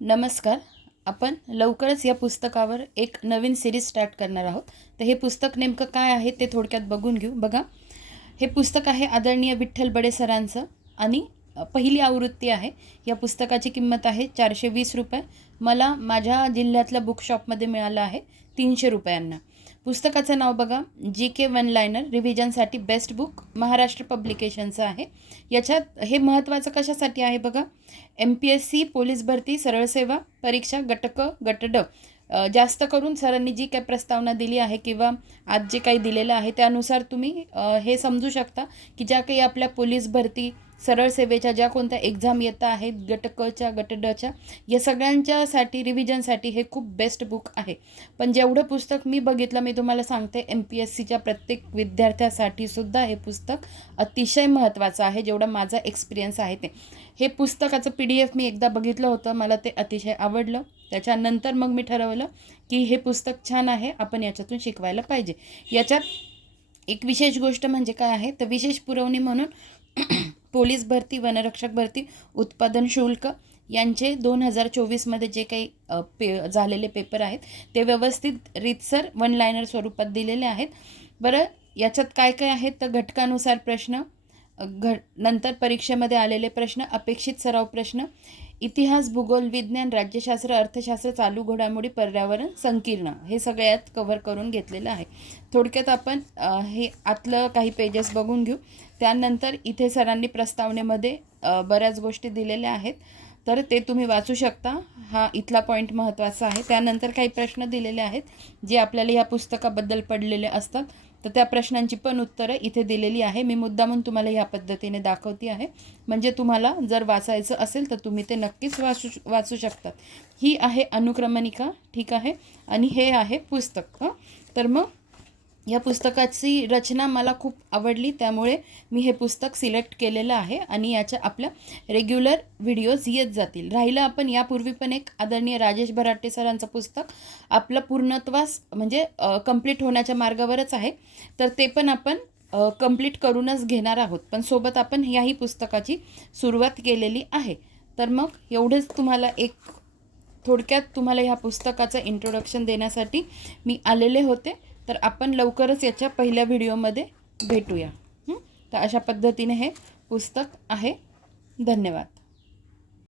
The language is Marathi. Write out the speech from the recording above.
नमस्कार. आपण लवकरच या पुस्तकावर एक नवीन सिरीज स्टार्ट करणार आहोत. तर हे पुस्तक नेमकं काय आहे ते थोडक्यात बघून घेऊ. बघा, हे पुस्तक आहे आदरणीय विठ्ठल बडे सरांचं आणि पहिली आवृत्ती आहे. या पुस्तकाची किंमत आहे 420 रुपये. मला माझ्या जिल्ह्यातल्या बुक शॉपमध्ये मिळालं आहे 300 रुपयांना. पुस्तकाचं नाव बघा, GK वन लायनर रिव्हिजनसाठी बेस्ट बुक, महाराष्ट्र पब्लिकेशनचं आहे. याच्यात हे महत्त्वाचं कशासाठी आहे बघा, MPSC पोलीस भरती सरळ सेवा परीक्षा गट क गट ड जास्त करून सरांनी जी काही प्रस्तावना दिली आहे किंवा आज जे काही दिलेलं आहे त्यानुसार तुम्ही हे समजू शकता की ज्या काही आपल्या पोलीस भरती सरळ सेवेच्या ज्या कोणत्या एक्झाम येत आहेत गट कच्या गट डच्या या सगळ्यांच्यासाठी रिव्हिजनसाठी हे खूप बेस्ट बुक आहे. पण जेवढं पुस्तक मी बघितलं मी तुम्हाला सांगते, MPSCच्या प्रत्येक विद्यार्थ्यासाठी सुद्धा हे पुस्तक अतिशय महत्त्वाचं आहे. जेवढा माझा एक्सपिरियन्स आहे ते, हे पुस्तकाचं PDF मी एकदा बघितलं होतं, मला ते अतिशय आवडलं. त्याच्यानंतर मग मी ठरवलं की हे पुस्तक छान आहे, आपण याच्यातून शिकवायला पाहिजे. याच्यात एक विशेष गोष्ट म्हणजे काय आहे तर विशेष पुरवणी म्हणून पोलीस भरती, वनरक्षक भरती, उत्पादन शुल्क यांचे 2024मध्ये जे काही झालेले पेपर आहेत ते व्यवस्थित रीतसर वन लायनर स्वरूपात दिलेले आहेत. बरं, याच्यात काय काय आहेत तर घटकानुसार प्रश्न, नंतर परीक्षेमध्ये आलेले प्रश्न, अपेक्षित सराव प्रश्न, इतिहास, भूगोल, विज्ञान, राज्यशास्त्र, अर्थशास्त्र, चालू घडामोडी, पर्यावरण, संकीर्ण, हे सगळ्यात कव्हर करून घेतलेलं आहे. थोडक्यात आपण हे आतलं काही पेजेस बघून घेऊ. त्यानंतर इथे सरांनी प्रस्तावनेमध्ये बऱ्याच गोष्टी दिलेल्या आहेत, तर ते तुम्ही वाचू शकता. हा इथला पॉईंट महत्त्वाचा आहे. त्यानंतर काही प्रश्न दिलेले आहेत जे आपल्याला ह्या पुस्तकाबद्दल पडलेले असतात, तर त्या प्रश्नांची पण उत्तरं इथे दिलेली आहे. मी मुद्दामून तुम्हाला ह्या पद्धतीने दाखवते आहे, म्हणजे तुम्हाला जर वाचायचं असेल तर तुम्ही ते नक्कीच वाचू शकतात. ही आहे अनुक्रमणिका, ठीक आहे, आणि हे आहे पुस्तक. तर मग या पुस्तकाची रचना मला खूप आवडली, त्यामुळे मी हे पुस्तक सिलेक्ट केलेलं आहे आणि याच्या आपल्या रेग्युलर व्हिडिओज येत जातील. राहिलं, आपण यापूर्वी पण एक आदरणीय राजेश भराटे सरांचं पुस्तक आपलं पूर्णत्वास म्हणजे कंप्लीट होण्याच्या मार्गावरच आहे, तर ते पण आपण कंप्लीट करूनच घेणार आहोत. पण सोबत आपण याही पुस्तकाची सुरुवात केलेली आहे. तर मग एवढंच तुम्हाला एक थोडक्यात तुम्हाला ह्या पुस्तकाचं इंट्रोडक्शन देण्यासाठी मी आलेले होते. तर आपण लवकरच याच्या पहिल्या व्हिडिओमध्ये भेटूया. तर अशा पद्धतीने हे पुस्तक आहे. धन्यवाद.